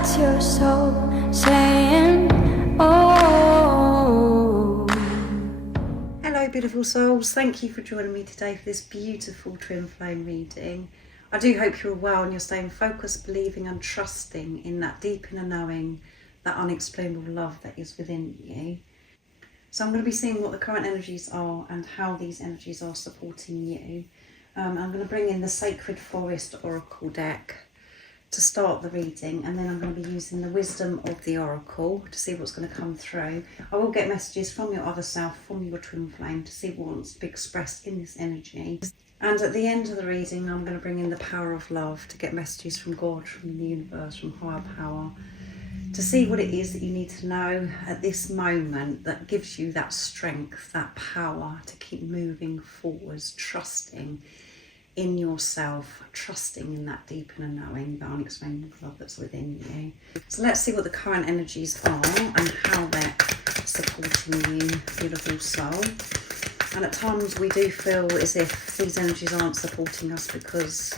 That's your soul saying, oh. Hello beautiful souls, thank you for joining me today for this beautiful twin flame reading. I do hope you're well and you're staying focused, believing and trusting in that deep inner knowing, that unexplainable love that is within you. So I'm going to be seeing what the current energies are and how these energies are supporting you. I'm going to bring in the Sacred Forest Oracle deck to start the reading, and then I'm going to be using the Wisdom of the Oracle to see what's going to come through. I will get messages from your other self, from your twin flame, to see what wants to be expressed in this energy. And at the end of the reading, I'm going to bring in the Power of Love to get messages from God, from the universe, from higher power, to see what it is that you need to know at this moment that gives you that strength, that power to keep moving forwards, trusting in yourself, trusting in that deep inner knowing, the unexplainable love that's within you. So let's see what the current energies are and how they're supporting you, beautiful soul. And at times we do feel as if these energies aren't supporting us because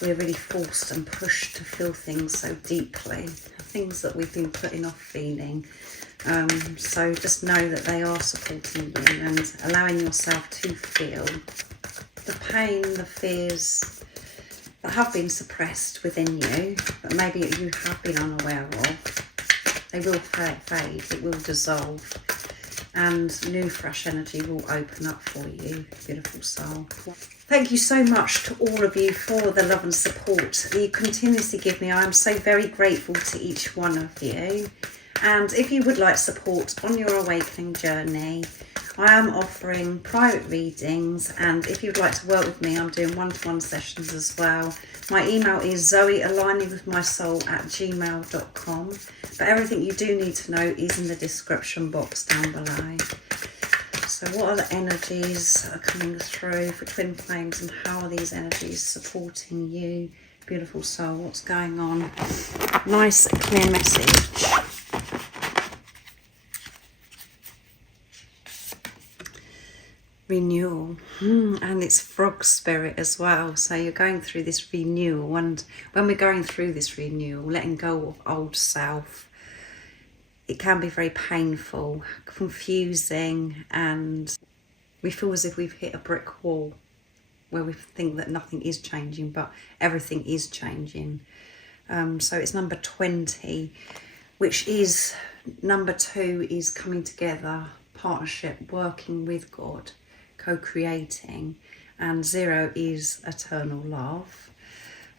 we're really forced and pushed to feel things so deeply, things that we've been putting off feeling. So just know that they are supporting you and allowing yourself to feel the pain, the fears that have been suppressed within you, that maybe you have been unaware of. They will fade, it will dissolve, and new fresh energy will open up for you, beautiful soul. Thank you so much to all of you for the love and support that you continuously give me. I am so very grateful to each one of you. And if you would like support on your awakening journey, I am offering private readings, and if you'd like to work with me, I'm doing one-to-one sessions as well. My email is zoealigningwithmysoul@gmail.com, but everything you do need to know is in the description box down below. So what are the energies that are coming through for twin flames, and how are these energies supporting you, beautiful soul? What's going on? Nice clear message. Renewal, and it's frog spirit as well. So you're going through this renewal, and when we're going through this renewal, letting go of old self, it can be very painful, confusing, and we feel as if we've hit a brick wall where we think that nothing is changing, but everything is changing. So it's number 20, which is number 2 is coming together, partnership, working with God, co-creating, and 0 is eternal love.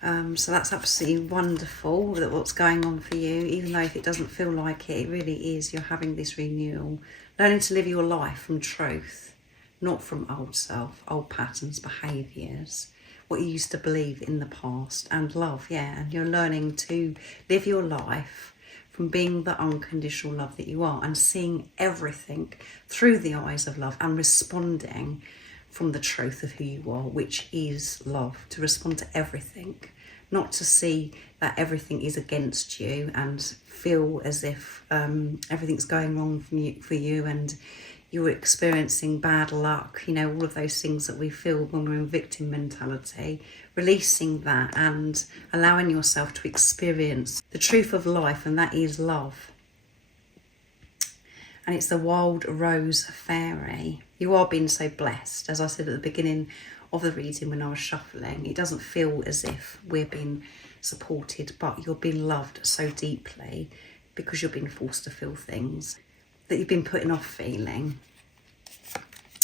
So that's absolutely wonderful, that what's going on for you, even though if it doesn't feel like it, it really is. You're having this renewal, learning to live your life from truth, not from old self, old patterns, behaviours, what you used to believe in the past, and love, yeah. And you're learning to live your life from being the unconditional love that you are, and seeing everything through the eyes of love, and responding from the truth of who you are, which is love. To respond to everything, not to see that everything is against you and feel as if everything's going wrong for you and you're experiencing bad luck, you know, all of those things that we feel when we're in victim mentality. Releasing that and allowing yourself to experience the truth of life, and that is love. And it's the Wild Rose Fairy. You are being so blessed. As I said at the beginning of the reading when I was shuffling, it doesn't feel as if we're being supported, but you're being loved so deeply because you're being forced to feel things that you've been putting off feeling.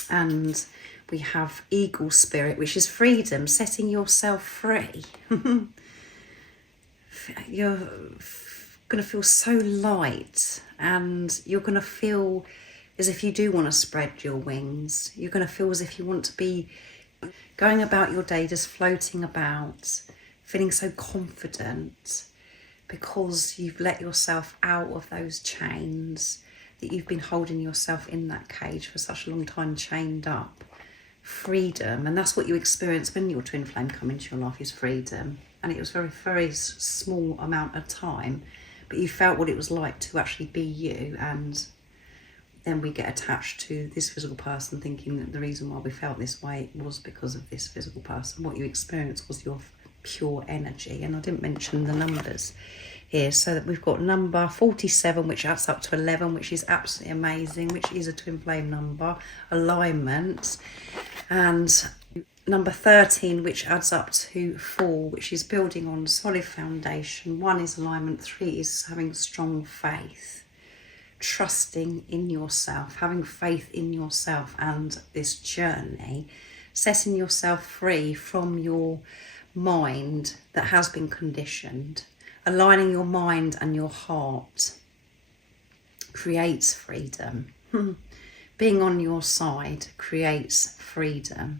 And we have Eagle Spirit, which is freedom, setting yourself free. You're going to feel so light, and you're going to feel as if you do want to spread your wings. You're going to feel as if you want to be going about your day, just floating about, feeling so confident because you've let yourself out of those chains, that you've been holding yourself in that cage for such a long time, chained up. Freedom, and that's what you experience when your twin flame come into your life, is freedom. And it was very, very small amount of time, but you felt what it was like to actually be you. And then we get attached to this physical person, thinking that the reason why we felt this way was because of this physical person. What you experienced was your pure energy. And I didn't mention the numbers here, so that we've got number 47, which adds up to 11, which is absolutely amazing, which is a twin flame number, alignment, and number 13, which adds up to 4, which is building on solid foundation. 1 is alignment, 3 is having strong faith, trusting in yourself, having faith in yourself and this journey, setting yourself free from your mind that has been conditioned. Aligning your mind and your heart creates freedom. Being on your side creates freedom.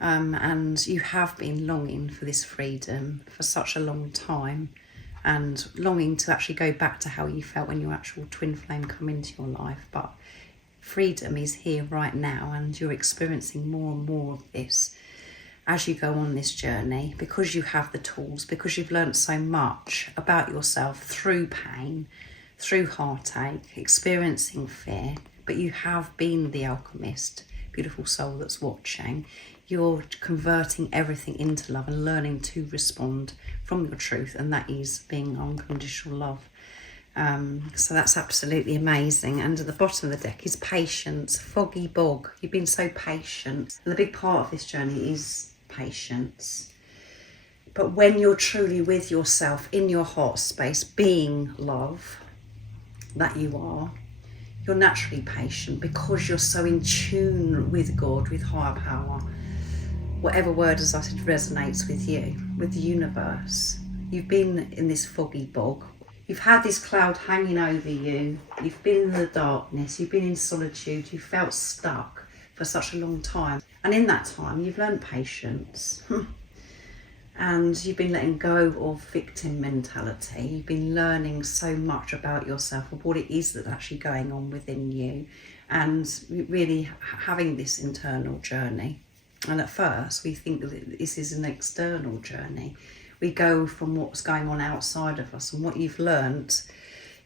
And you have been longing for this freedom for such a long time, and longing to actually go back to how you felt when your actual twin flame come into your life. But freedom is here right now, and you're experiencing more and more of this as you go on this journey, because you have the tools, because you've learned so much about yourself through pain, through heartache, experiencing fear. But you have been the alchemist, beautiful soul that's watching. You're converting everything into love and learning to respond from your truth, and that is being unconditional love. So that's absolutely amazing. And at the bottom of the deck is patience, foggy bog. You've been so patient, and the big part of this journey is patience. But when you're truly with yourself in your heart space, being love that you are, you're naturally patient, because you're so in tune with God, with higher power. Whatever word, as I said, resonates with you, with the universe. You've been in this foggy bog. You've had this cloud hanging over you. You've been in the darkness. You've been in solitude. You felt stuck for such a long time. And in that time, you've learned patience. And you've been letting go of victim mentality. You've been learning so much about yourself, of what it is that's actually going on within you, and really having this internal journey. And at first, we think that this is an external journey. We go from what's going on outside of us, and what you've learnt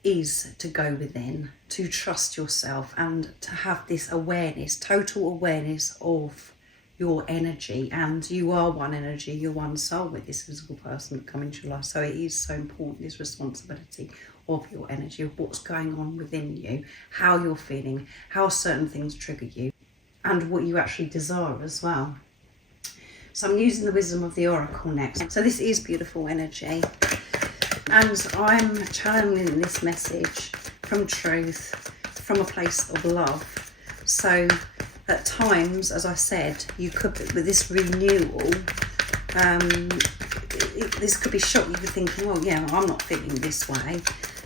is to go within, to trust yourself, and to have this awareness, total awareness of your energy. And you are one energy, you're one soul with this physical person that come into your life. So it is so important, this responsibility of your energy, of what's going on within you, how you're feeling, how certain things trigger you, and what you actually desire as well. So I'm using the wisdom of the oracle next. So this is beautiful energy, and I'm channeling this message from truth, from a place of love. So at times, as I said, you could, with this renewal, this could be shocking. You could think, well, yeah, I'm not feeling this way,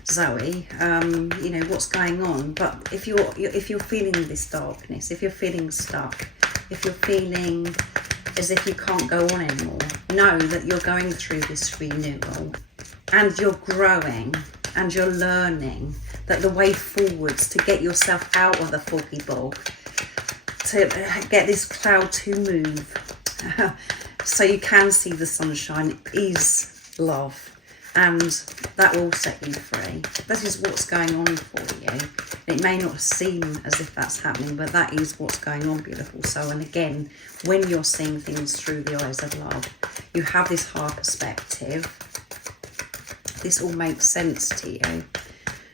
Zoe. You know, what's going on? But if you're feeling this darkness, if you're feeling stuck, if you're feeling as if you can't go on anymore, know that you're going through this renewal, and you're growing, and you're learning that the way forwards to get yourself out of the foggy bog, to get this cloud to move so you can see the sunshine, is love. And that will set you free. That is what's going on for you. It may not seem as if that's happening, but that is what's going on, beautiful soul. And again, when you're seeing things through the eyes of love, you have this higher perspective. This all makes sense to you.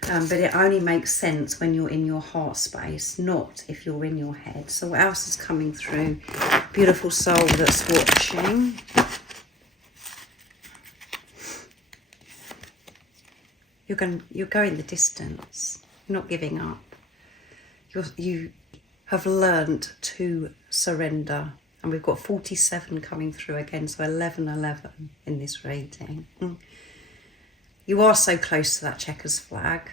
But it only makes sense when you're in your heart space, not if you're in your head. So what else is coming through, beautiful soul that's watching? You're going the distance. You're not giving up. You have learned to surrender. And we've got 47 coming through again, so 11 in this reading. You are so close to that checkers flag.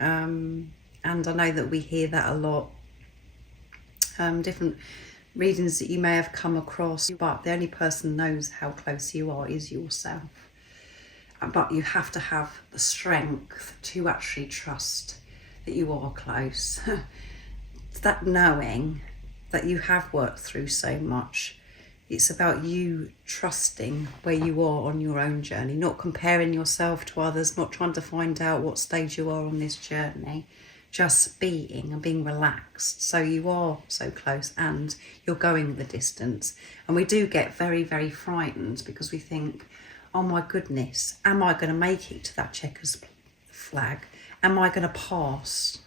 And I know that we hear that a lot. Different readings that you may have come across, but the only person knows how close you are is yourself. But you have to have the strength to actually trust that you are close. That knowing that you have worked through so much. It's about you trusting where you are on your own journey, not comparing yourself to others, not trying to find out what stage you are on this journey. just being and being relaxed. So you are so close and you're going the distance. And we do get very, very frightened because we think, oh my goodness, am I going to make it to that checkers flag? Am I going to pass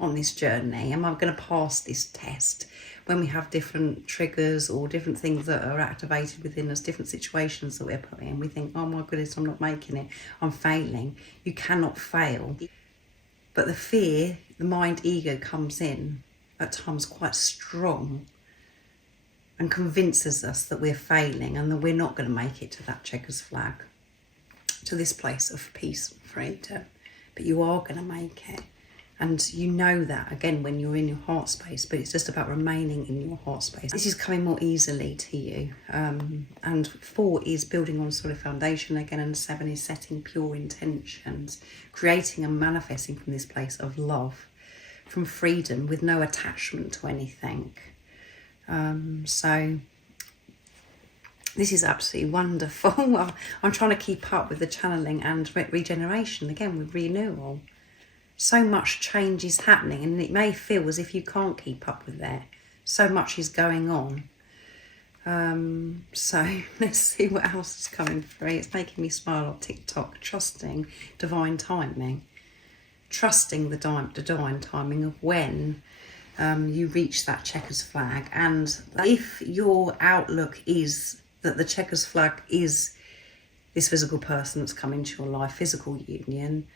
on this journey? Am I going to pass this test? When we have different triggers or different things that are activated within us, different situations that we're put in, we think, oh my goodness, I'm not making it, I'm failing. You cannot fail. But the fear, the mind ego comes in at times quite strong and convinces us that we're failing and that we're not going to make it to that checkers flag, to this place of peace and freedom. But you are going to make it. And you know that, again, when you're in your heart space, but it's just about remaining in your heart space. This is coming more easily to you. And 4 is building on a solid foundation again, and 7 is setting pure intentions, creating and manifesting from this place of love, from freedom, with no attachment to anything. So this is absolutely wonderful. I'm trying to keep up with the channeling and regeneration, again, with renewal. So much change is happening, and it may feel as if you can't keep up with that. So much is going on. So let's see what else is coming through. It's making me smile on TikTok. Trusting divine timing. Trusting the divine timing of when you reach that checkers flag. And if your outlook is that the checkers flag is this physical person that's come into your life, physical union,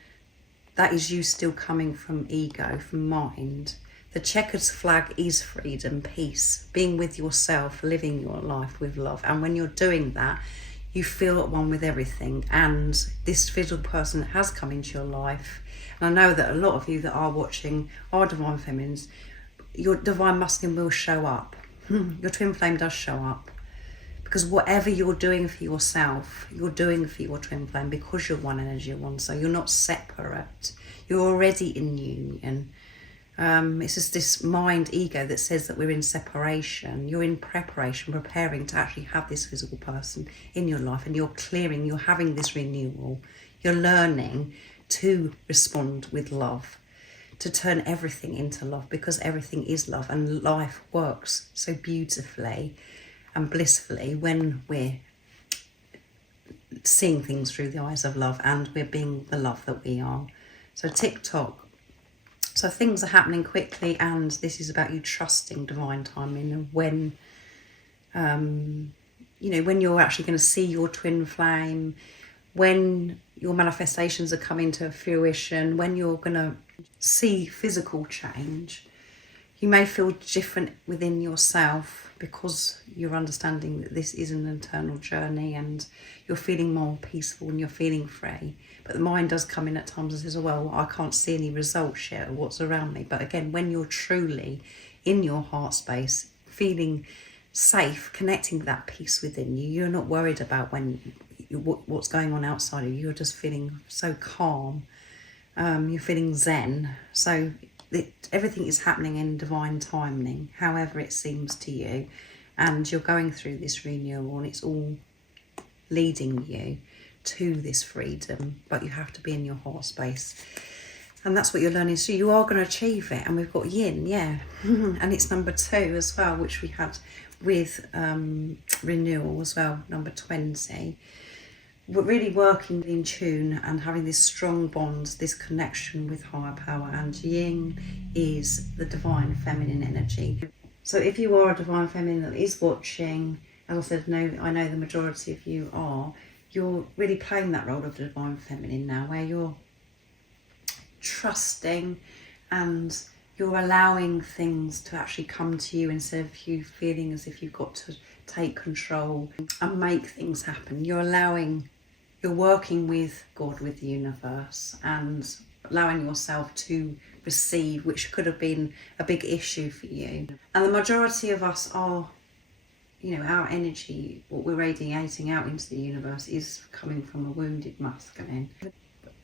that is you still coming from ego, from mind. The checkers flag is freedom, peace, being with yourself, living your life with love. And when you're doing that, you feel at one with everything. And this physical person has come into your life. And I know that a lot of you that are watching are divine feminines. Your divine masculine will show up. Your twin flame does show up. Because whatever you're doing for yourself, you're doing for your twin flame, because you're one energy, one soul. You're not separate. You're already in union. It's just this mind ego that says that we're in separation. You're in preparation, preparing to actually have this physical person in your life, and you're clearing, you're having this renewal. You're learning to respond with love, to turn everything into love, because everything is love, and life works so beautifully and blissfully when we're seeing things through the eyes of love and we're being the love that we are. So TikTok, so things are happening quickly, and this is about you trusting divine timing, and when when you're actually going to see your twin flame, when your manifestations are coming to fruition, when you're going to see physical change. You may feel different within yourself because you're understanding that this is an internal journey, and you're feeling more peaceful and you're feeling free. But the mind does come in at times and says, oh, well, I can't see any results yet, or what's around me. But again, when you're truly in your heart space, feeling safe, connecting to that peace within you, you're not worried about what's going on outside of you. You're just feeling so calm. You're feeling zen. So everything is happening in divine timing, however it seems to you, and you're going through this renewal, and it's all leading you to this freedom, but you have to be in your heart space, and that's what you're learning. So you are going to achieve it. And we've got yin, yeah. And it's number 2 as well, which we had with renewal as well, number 20. We're really working in tune and having this strong bond, this connection with higher power. And yin is the divine feminine energy. So if you are a divine feminine that is watching, as I said, I know the majority of you are, you're really playing that role of the divine feminine now, where you're trusting and you're allowing things to actually come to you, instead of you feeling as if you've got to take control and make things happen. You're working with God, with the universe, and allowing yourself to receive, which could have been a big issue for you. And the majority of us are, our energy, what we're radiating out into the universe, is coming from a wounded masculine.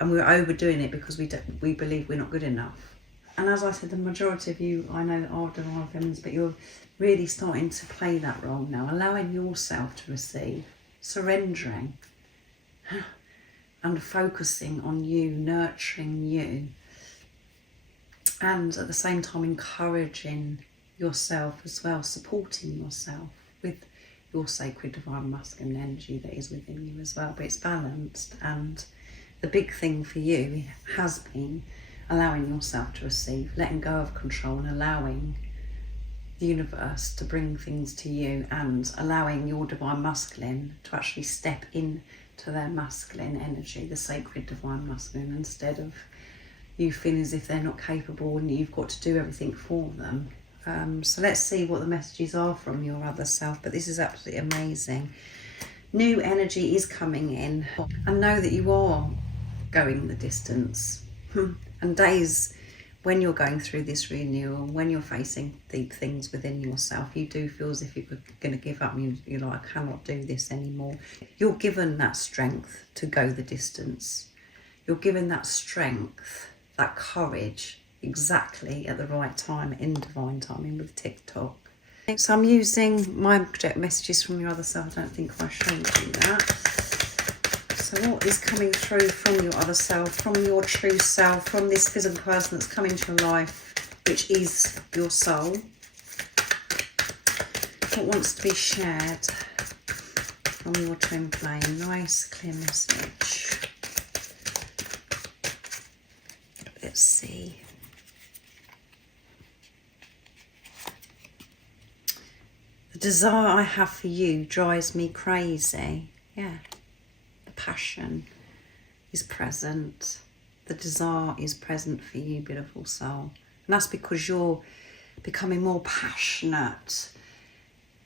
And we're overdoing it because we believe we're not good enough. And as I said, the majority of you, I know, are divine feminines, but you're really starting to play that role now, allowing yourself to receive, surrendering, and focusing on you, nurturing you. and at the same time encouraging yourself as well, supporting yourself with your sacred divine masculine energy that is within you as well, but it's balanced. And the big thing for you has been allowing yourself to receive, letting go of control and allowing the universe to bring things to you, and allowing your divine masculine to actually step in to their masculine energy, the sacred divine masculine, instead of you feeling as if they're not capable and you've got to do everything for them. So let's see what the messages are from your other self, but this is absolutely amazing. New energy is coming in, and know that you are going the distance. And days when you're going through this renewal, when you're facing deep things within yourself, you do feel as if you're going to give up and you're like, I cannot do this anymore. You're given that strength to go the distance. You're given that strength, that courage, exactly at the right time, in divine timing with TikTok. So I'm using my project messages from your other self. I don't think I showed you that. So what is coming through from your other self, from your true self, from this physical person that's come into your life, which is your soul? What wants to be shared from your twin flame? Nice, clear message. Let's see. The desire I have for you drives me crazy. Yeah. The passion is present. The desire is present for you, beautiful soul. And that's because you're becoming more passionate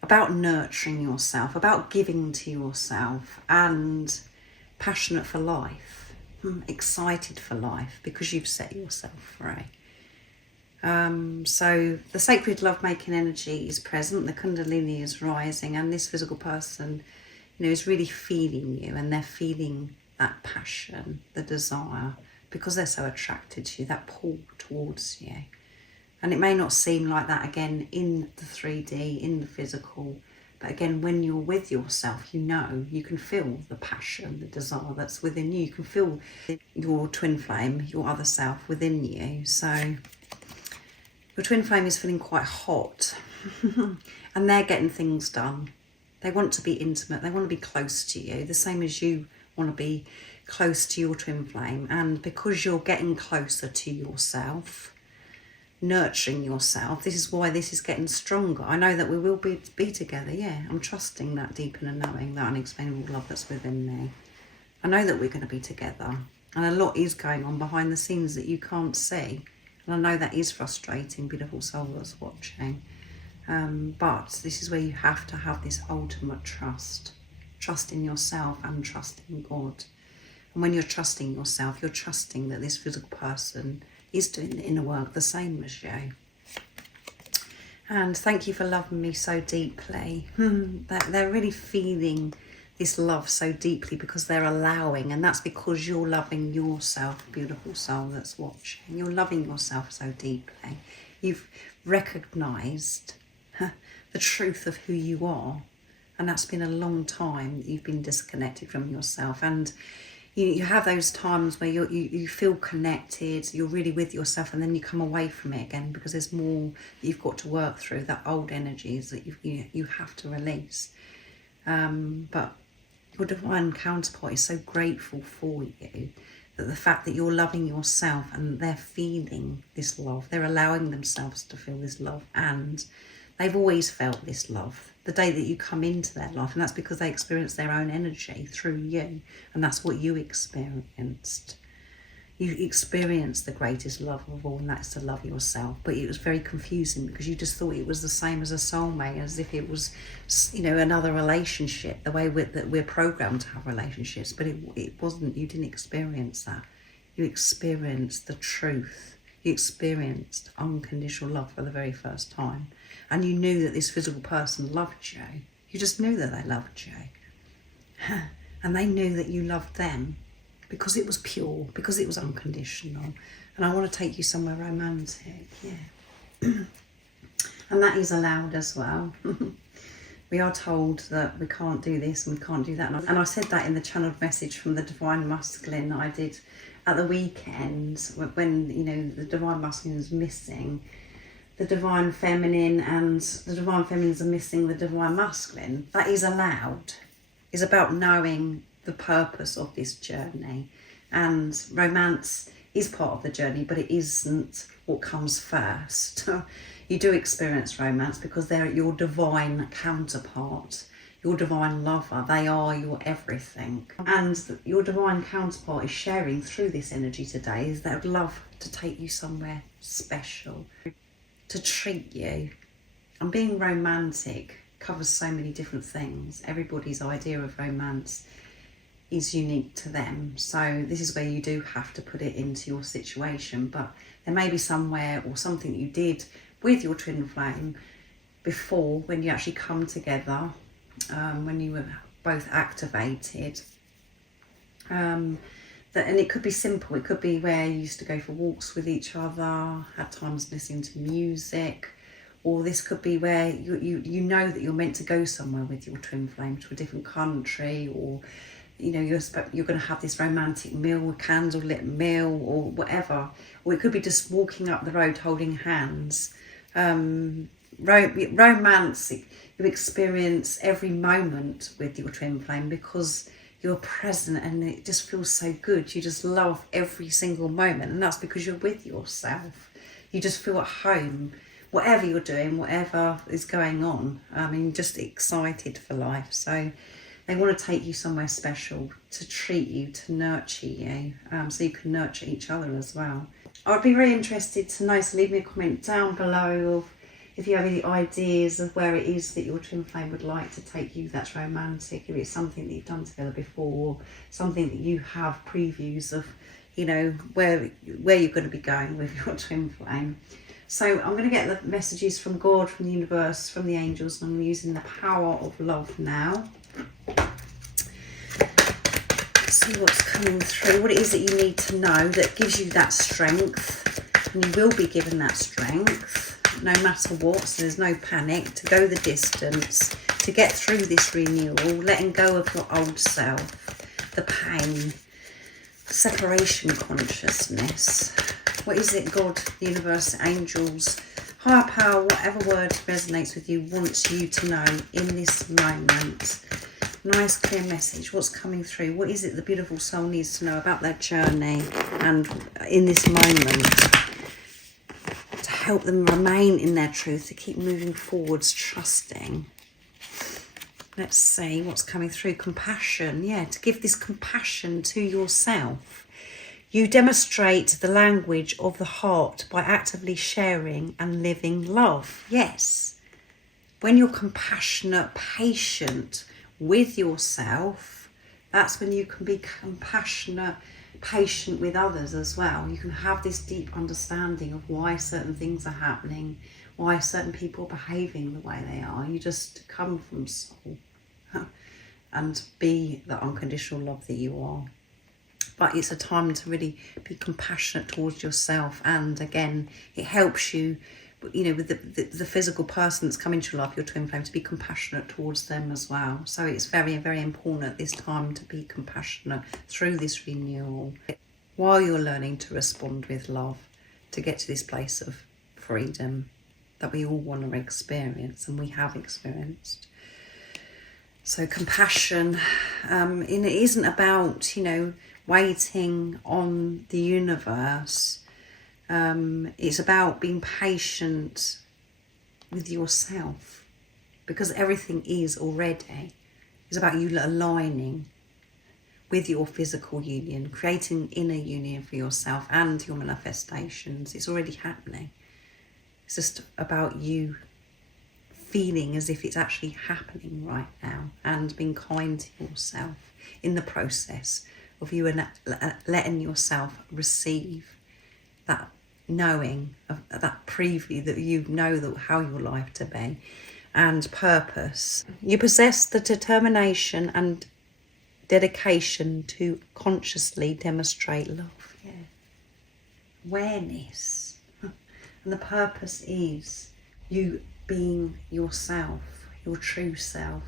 about nurturing yourself, about giving to yourself, and passionate for life, excited for life, because you've set yourself free. So the sacred love-making energy is present, the Kundalini is rising, and this physical person, is really feeling you, and they're feeling that passion, the desire, because they're so attracted to you, that pull towards you. And it may not seem like that again in the 3D, in the physical, but again, when you're with yourself, you can feel the passion, the desire that's within you. You can feel your twin flame, your other self within you. So your twin flame is feeling quite hot and they're getting things done. They want to be intimate. They want to be close to you, the same as you want to be close to your twin flame. And because you're getting closer to yourself, nurturing yourself, this is why this is getting stronger. I know that we will be together. Yeah, I'm trusting that deep inner knowing, that unexplainable love that's within me. I know that we're going to be together. And a lot is going on behind the scenes that you can't see. And I know that is frustrating, beautiful soul that's watching. But this is where you have to have this ultimate trust in yourself and trust in God. And when you're trusting yourself, you're trusting that this physical person is doing the inner work the same as you. And thank you for loving me so deeply. That they're really feeling this love so deeply because they're allowing, and that's because you're loving yourself, beautiful soul that's watching. You're loving yourself so deeply. You've recognised the truth of who you are, and that's been a long time that you've been disconnected from yourself. And you have those times where you feel connected, you're really with yourself, and then you come away from it again because there's more that you've got to work through, that old energies that you have to release. But your divine counterpart is so grateful for you, that the fact that you're loving yourself and they're feeling this love, they're allowing themselves to feel this love, and they've always felt this love the day that you come into their life, and that's because they experience their own energy through you, and that's what you experienced. You experienced the greatest love of all, and that's to love yourself. But it was very confusing because you just thought it was the same as a soulmate, as if it was, another relationship, the way that we're programmed to have relationships. But it wasn't. You didn't experience that. You experienced the truth. You experienced unconditional love for the very first time. And you knew that this physical person loved you. You just knew that they loved you. And they knew that you loved them because it was pure, because it was unconditional. And I want to take you somewhere romantic, yeah. And that is allowed as well. We are told that we can't do this and we can't do that. And I said that in the channeled message from the Divine Masculine that I did at the weekend, when you know the divine masculine is missing the divine feminine and the divine feminines are missing the divine masculine, that is allowed. Is about knowing the purpose of this journey. And romance is part of the journey, but it isn't what comes first. You do experience romance because they're your divine counterpart, your divine lover. They are your everything. And your divine counterpart is sharing through this energy today is they would love to take you somewhere special, to treat you. And being romantic covers so many different things. Everybody's idea of romance is unique to them. So this is where you do have to put it into your situation. But there may be somewhere or something that you did with your twin flame before, when you actually come together, when you were both activated. And it could be simple. It could be where you used to go for walks with each other, had times listening to music, or this could be where you know that you're meant to go somewhere with your twin flame, to a different country, or you know you're going to have this romantic meal, a candlelit meal, or whatever. Or it could be just walking up the road holding hands. Romance, you experience every moment with your twin flame because you're present and it just feels so good. You just love every single moment, and that's because you're with yourself. You just feel at home, whatever you're doing, whatever is going on. I mean, just excited for life. So they want to take you somewhere special, to treat you, to nurture you, so you can nurture each other as well. I'd be very interested to know, so leave me a comment down below of if you have any ideas of where it is that your twin flame would like to take you that's romantic, if it's something that you've done together before, something that you have previews of, you know, where you're going to be going with your twin flame. So I'm going to get the messages from God, from the universe, from the angels, and I'm using the power of love now. See what's coming through, what it is that you need to know that gives you that strength, and you will be given that strength no matter what. So there's no panic, to go the distance, to get through this renewal, letting go of your old self, the pain, separation consciousness. What is it God, the universe, angels, higher power, whatever word resonates with you, wants you to know in this moment? Nice clear message. What's coming through? What is it the beautiful soul needs to know about their journey and in this moment to help them remain in their truth, to keep moving forwards, trusting? Let's see what's coming through. Compassion. Yeah, to give this compassion to yourself. You demonstrate the language of the heart by actively sharing and living love. Yes. When you're compassionate, patient with yourself, that's when you can be compassionate, patient with others as well. You can have this deep understanding of why certain things are happening, why certain people are behaving the way they are. You just come from soul and be the unconditional love that you are. But it's a time to really be compassionate towards yourself, and again, it helps you, you know, with the physical person that's coming to your life, your twin flame, to be compassionate towards them as well. So it's very, very important at this time to be compassionate through this renewal while you're learning to respond with love, to get to this place of freedom that we all want to experience and we have experienced. So compassion, and it isn't about, you know, waiting on the universe. It's about being patient with yourself, because everything is already. It's about you aligning with your physical union, creating inner union for yourself and your manifestations. It's already happening. It's just about you feeling as if it's actually happening right now, and being kind to yourself in the process of you and letting yourself receive that knowing of that preview that you know that how your life to be, and purpose. You possess the determination and dedication to consciously demonstrate love. Yeah. Awareness. And the purpose is you being yourself, your true self.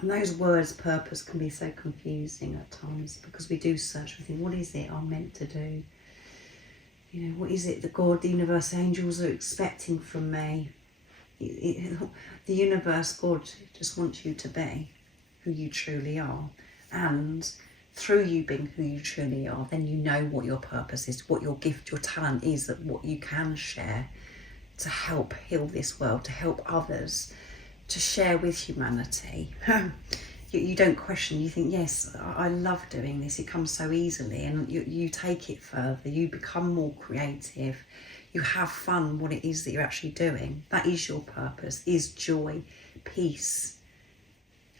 And those words, purpose, can be so confusing at times because we do search for things. What is it I'm meant to do? You know, what is it that God, the universe, angels are expecting from me? The universe, God, just wants you to be who you truly are. And through you being who you truly are, then you know what your purpose is, what your gift, your talent is, that what you can share to help heal this world, to help others, to share with humanity. You don't question, you think, yes, I love doing this, it comes so easily, and you take it further, you become more creative, you have fun what it is that you're actually doing. That is your purpose, is joy, peace,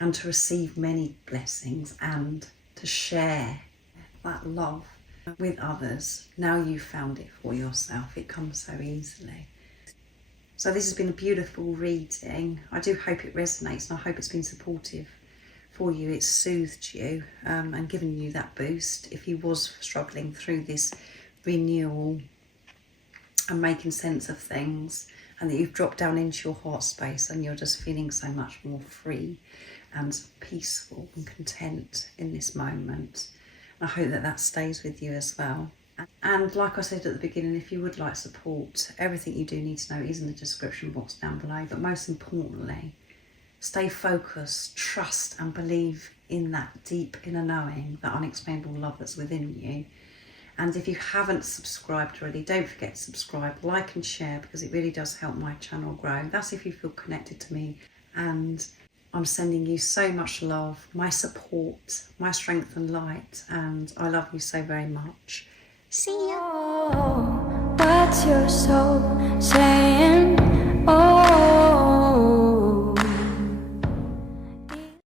and to receive many blessings and to share that love with others. Now you've found it for yourself, it comes so easily. So this has been a beautiful reading. I do hope it resonates, and I hope it's been supportive for you. It's soothed you and given you that boost if you was struggling through this renewal and making sense of things, and that you've dropped down into your heart space and you're just feeling so much more free and peaceful and content in this moment. And I hope that that stays with you as well. And like I said at the beginning, if you would like support, everything you do need to know is in the description box down below. But most importantly, stay focused, trust and believe in that deep inner knowing, that unexplainable love that's within you. And if you haven't subscribed already, don't forget to subscribe, like and share, because it really does help my channel grow. That's if you feel connected to me. And I'm sending you so much love, my support, my strength and light. And I love you so very much. See ya. Oh, what's your soul saying? Oh.